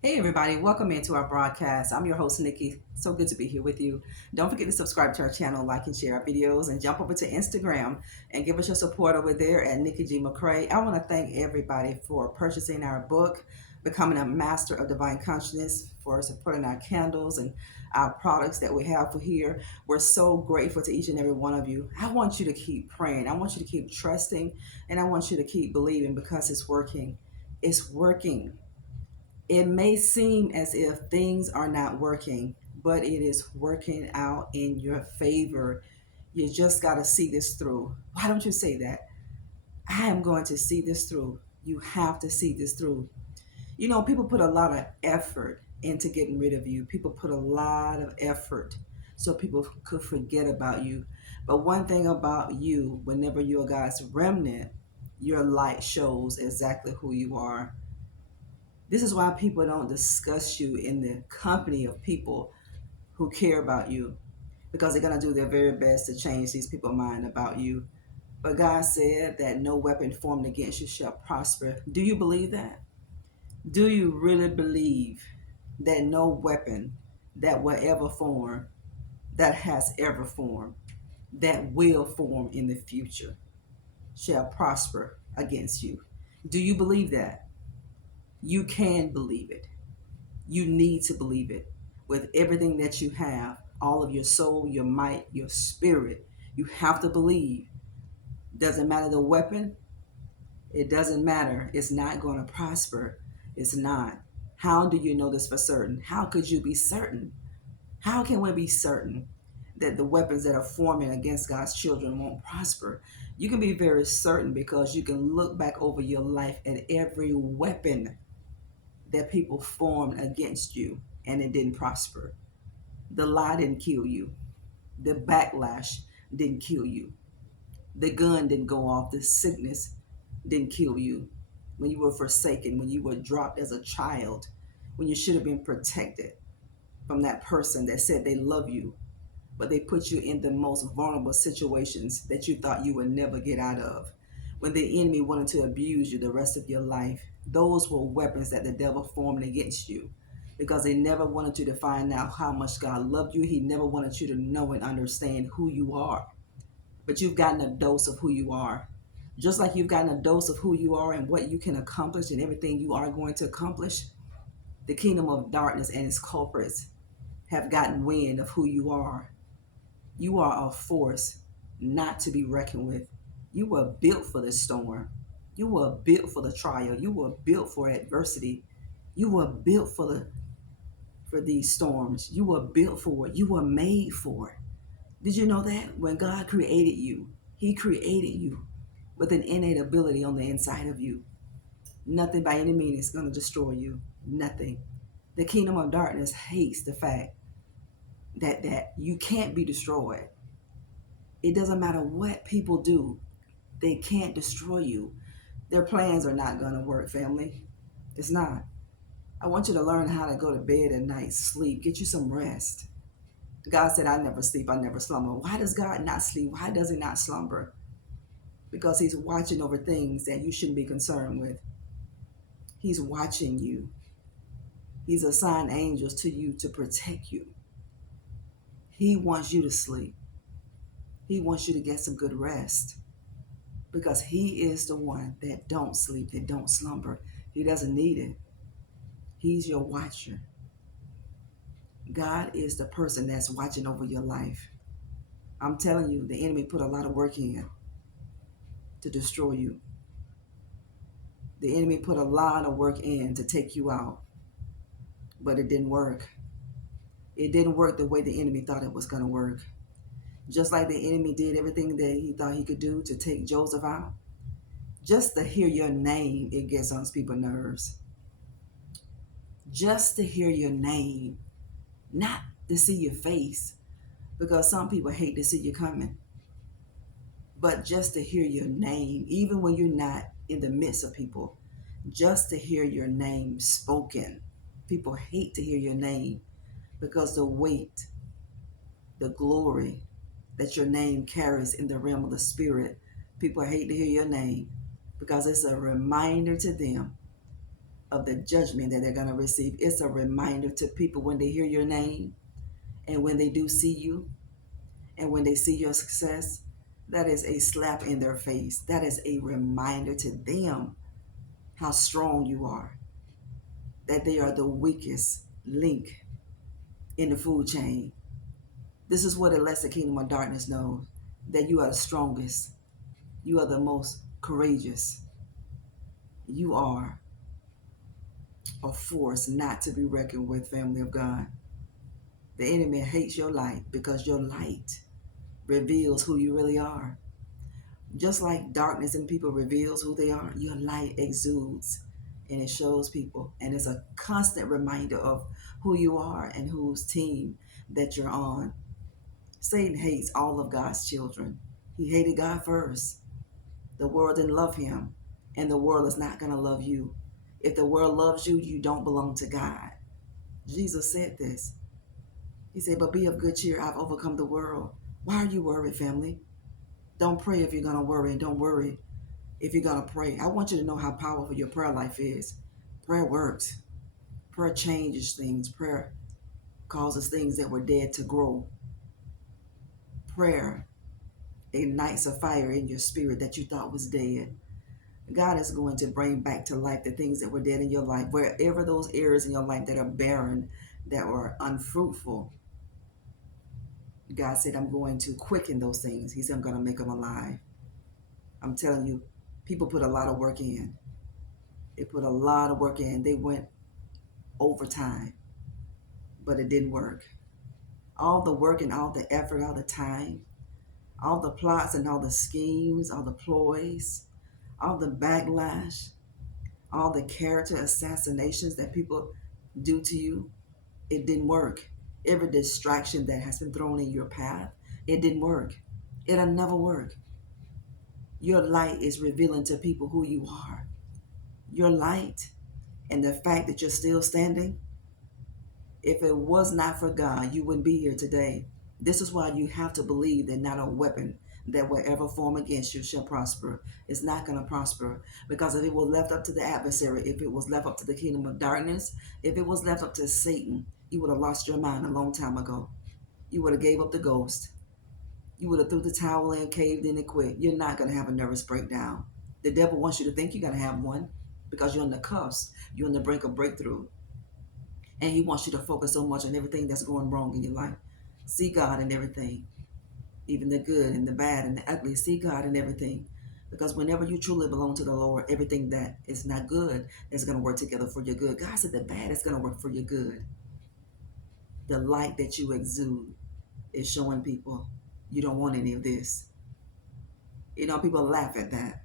Hey everybody, welcome into our broadcast. I'm your host Nikki. So good to be here with you. Don't forget to subscribe to our channel, like and share our videos, and jump over to Instagram and give us your support over there at Nikki McCray. I want to thank everybody for purchasing our book, Becoming a Master of Divine Consciousness, for supporting our candles and our products that we have for here. We're so grateful to each and every one of you. I want you to keep praying. I want you to keep trusting, and I want you to keep believing because it's working. It's working. It may seem as if things are not working, but it is working out in your favor. You just got to see this through. Why don't you say that? I am going to see this through. You have to see this through. You know, people put a lot of effort into getting rid of you. People put a lot of effort so people could forget about you. But one thing about you, whenever you're God's remnant, your light shows exactly who you are. This is why people don't discuss you in the company of people who care about you, because they're going to do their very best to change these people's mind about you. But God said that no weapon formed against you shall prosper. Do you believe that? Do you really believe that no weapon that will ever form, that has ever formed, that will form in the future shall prosper against you? Do you believe that? You can believe it. You need to believe it with everything that you have, all of your soul, your might, your spirit. You have to believe. Doesn't matter the weapon, it doesn't matter. It's not going to prosper. It's not. How do you know this for certain? How could you be certain? How can we be certain that the weapons that are forming against God's children won't prosper? You can be very certain because you can look back over your life at every weapon that people formed against you and it didn't prosper. The lie didn't kill you. The backlash didn't kill you. The gun didn't go off. The sickness didn't kill you. When you were forsaken, when you were dropped as a child, when you should have been protected from that person that said they love you, but they put you in the most vulnerable situations that you thought you would never get out of. When the enemy wanted to abuse you the rest of your life, those were weapons that the devil formed against you because they never wanted you to find out how much God loved you. He never wanted you to know and understand who you are. But you've gotten a dose of who you are. Just like you've gotten a dose of who you are and what you can accomplish and everything you are going to accomplish, the kingdom of darkness and its culprits have gotten wind of who you are. You are a force not to be reckoned with. You were built for the storm. You were built for the trial. You were built for adversity. You were built for these storms. You were built for it. You were made for it. Did you know that when God created you, He created you with an innate ability on the inside of you? Nothing by any means is going to destroy you. Nothing. The kingdom of darkness hates the fact that you can't be destroyed. It doesn't matter what people do, they can't destroy you. Their plans are not going to work, family. It's not. I want you to learn how to go to bed at night, sleep, get you some rest. God said, I never sleep, I never slumber. Why does God not sleep? Why does He not slumber? Because He's watching over things that you shouldn't be concerned with. He's watching you. He's assigned angels to you to protect you. He wants you to sleep. He wants you to get some good rest because He is the one that don't sleep, that don't slumber. He doesn't need it. He's your watcher. God is the person that's watching over your life. I'm telling you, the enemy put a lot of work in to destroy you. The enemy put a lot of work in to take you out, but it didn't work. It didn't work the way the enemy thought it was going to work. Just like the enemy did everything that he thought he could do to take Joseph out. Just to hear your name, it gets on people's nerves. Just to hear your name, not to see your face, because some people hate to see you coming. But just to hear your name, even when you're not in the midst of people, just to hear your name spoken. People hate to hear your name because the weight, the glory that your name carries in the realm of the spirit, people hate to hear your name because it's a reminder to them of the judgment that they're going to receive. It's a reminder to people when they hear your name and when they do see you and when they see your success. That is a slap in their face. That is a reminder to them how strong you are, that they are the weakest link in the food chain. This is what it lets the kingdom of darkness know, that you are the strongest. You are the most courageous. You are a force not to be reckoned with, family of God. The enemy hates your light because your light reveals who you really are. Just like darkness in people reveals who they are, your light exudes and it shows people. And it's a constant reminder of who you are and whose team that you're on. Satan hates all of God's children. He hated God first. The world didn't love him, and the world is not going to love you. If the world loves you, you don't belong to God. Jesus said this. He said, but be of good cheer. I've overcome the world. Why are you worried, family? Don't pray if you're going to worry, and don't worry if you're going to pray. I want you to know how powerful your prayer life is. Prayer works. Prayer changes things. Prayer causes things that were dead to grow. Prayer ignites a fire in your spirit that you thought was dead. God is going to bring back to life the things that were dead in your life. Wherever those areas in your life that are barren, that were unfruitful, God said, I'm going to quicken those things. He said, I'm going to make them alive. I'm telling you, people put a lot of work in. They put a lot of work in. They went overtime, but it didn't work. All the work and all the effort, all the time, all the plots and all the schemes, all the ploys, all the backlash, all the character assassinations that people do to you, it didn't work. Every distraction that has been thrown in your path, it didn't work. It'll never work. Your light is revealing to people who you are. Your light and the fact that you're still standing, if it was not for God, you wouldn't be here today. This is why you have to believe that not a weapon that will ever form against you shall prosper. It's not going to prosper, because if it was left up to the adversary, if it was left up to the kingdom of darkness, if it was left up to Satan, you would have lost your mind a long time ago. You would have gave up the ghost. You would have threw the towel in, caved in, and quit. You're not going to have a nervous breakdown. The devil wants you to think you're going to have one because you're on the cuffs. You're on the brink of breakthrough. And he wants you to focus so much on everything that's going wrong in your life. See God in everything, even the good and the bad and the ugly. See God in everything. Because whenever you truly belong to the Lord, everything that is not good is going to work together for your good. God said the bad is going to work for your good. The light that you exude is showing people you don't want any of this. You know, people laugh at that.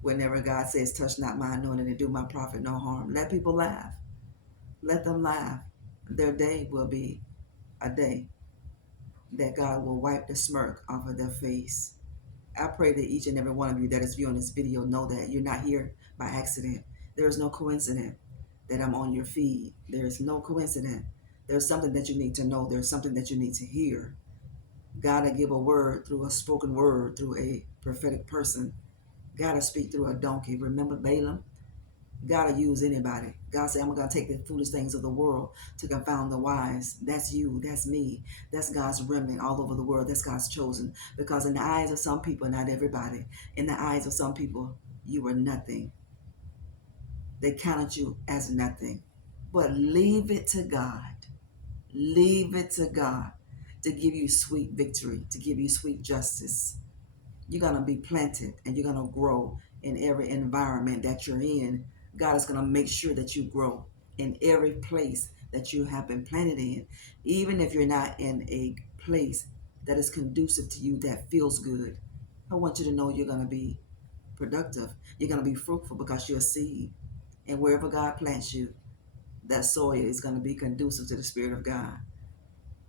Whenever God says, touch not my anointing and do my prophet no harm, let people laugh. Let them laugh. Their day will be a day that God will wipe the smirk off of their face. I pray that each and every one of you that is viewing this video know that you're not here by accident. There is no coincidence that I'm on your feed. There is no coincidence. There's something that you need to know. There's something that you need to hear. God will give a word through a spoken word, through a prophetic person. God will speak through a donkey. Remember Balaam? God will use anybody. God said, I'm going to take the foolish things of the world to confound the wise. That's you. That's me. That's God's remnant all over the world. That's God's chosen. Because in the eyes of some people, not everybody, in the eyes of some people, you were nothing. They counted you as nothing. But leave it to God. Leave it to God to give you sweet victory, to give you sweet justice. You're going to be planted and you're going to grow in every environment that you're in. God is going to make sure that you grow in every place that you have been planted in. Even if you're not in a place that is conducive to you, that feels good, I want you to know you're going to be productive. You're going to be fruitful because you're a seed. And wherever God plants you, that soil is going to be conducive to the Spirit of God.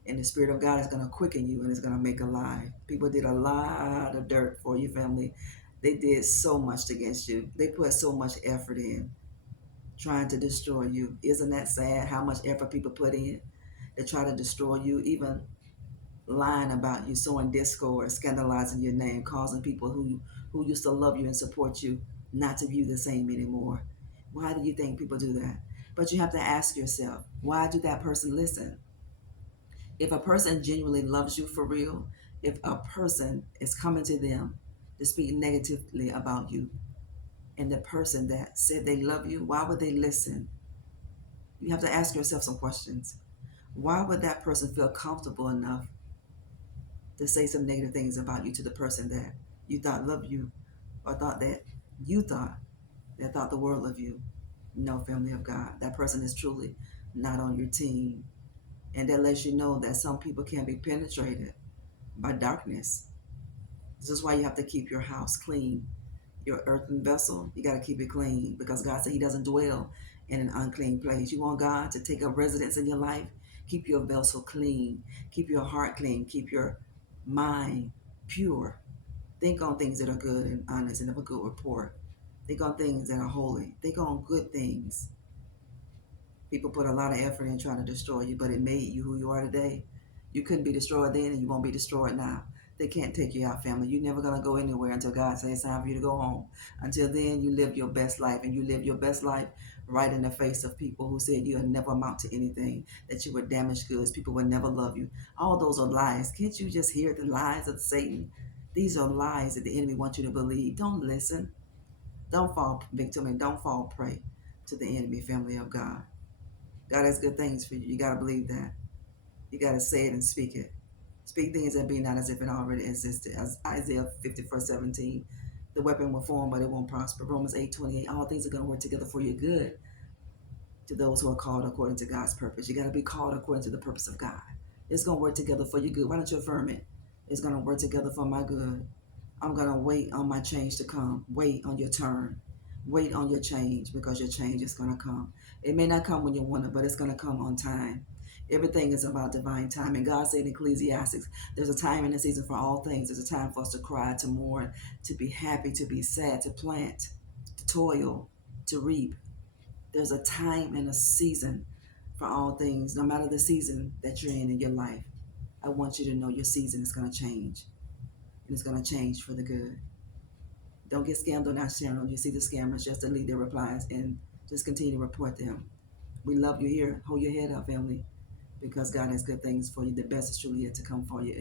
And the Spirit of God is going to quicken you and it's going to make alive. People did a lot of dirt for your family. They did so much against you. They put so much effort in trying to destroy you. Isn't that sad how much effort people put in to try to destroy you, even lying about you, sowing discord, scandalizing your name, causing people who used to love you and support you not to view the same anymore. Why do you think people do that? But you have to ask yourself, why do that person listen? If a person genuinely loves you for real, if a person is coming to them to speak negatively about you, and the person that said they love you, why would they listen? You have to ask yourself some questions. Why would that person feel comfortable enough to say some negative things about you to the person that you thought loved you, or thought that you thought that thought the world of you? No, family of God, that person is truly not on your team. And that lets you know that some people can be penetrated by darkness. This is why you have to keep your house clean. Your earthen vessel, you got to keep it clean, because God said He doesn't dwell in an unclean place. You want God to take up residence in your life? Keep your vessel clean. Keep your heart clean. Keep your mind pure. Think on things that are good and honest and of a good report. Think on things that are holy. Think on good things. People put a lot of effort in trying to destroy you, but it made you who you are today. You couldn't be destroyed then, and you won't be destroyed now. They can't take you out, family. You're never going to go anywhere until God says it's time for you to go home. Until then, you live your best life, and you live your best life right in the face of people who said you'll never amount to anything, that you were damaged goods, people would never love you. All those are lies. Can't you just hear the lies of Satan? These are lies that the enemy wants you to believe. Don't listen. Don't fall victim, and don't fall prey to the enemy, family of God. God has good things for you. You got to believe that. You got to say it and speak it. Speak things that be not as if it already existed. As Isaiah 50:17, the weapon will form, but it won't prosper. Romans 8:28, all things are going to work together for your good to those who are called according to God's purpose. You got to be called according to the purpose of God. It's going to work together for your good. Why don't you affirm it? It's going to work together for my good. I'm going to wait on my change to come. Wait on your turn. Wait on your change, because your change is going to come. It may not come when you want it, but it's going to come on time. Everything is about divine time. And God said in Ecclesiastes, there's a time and a season for all things. There's a time for us to cry, to mourn, to be happy, to be sad, to plant, to toil, to reap. There's a time and a season for all things, no matter the season that you're in your life. I want you to know your season is going to change, and it's going to change for the good. Don't get scammed on our channel. You see the scammers, just delete their replies and just continue to report them. We love you here. Hold your head up, family, because God has good things for you. The best is truly yet to come for you.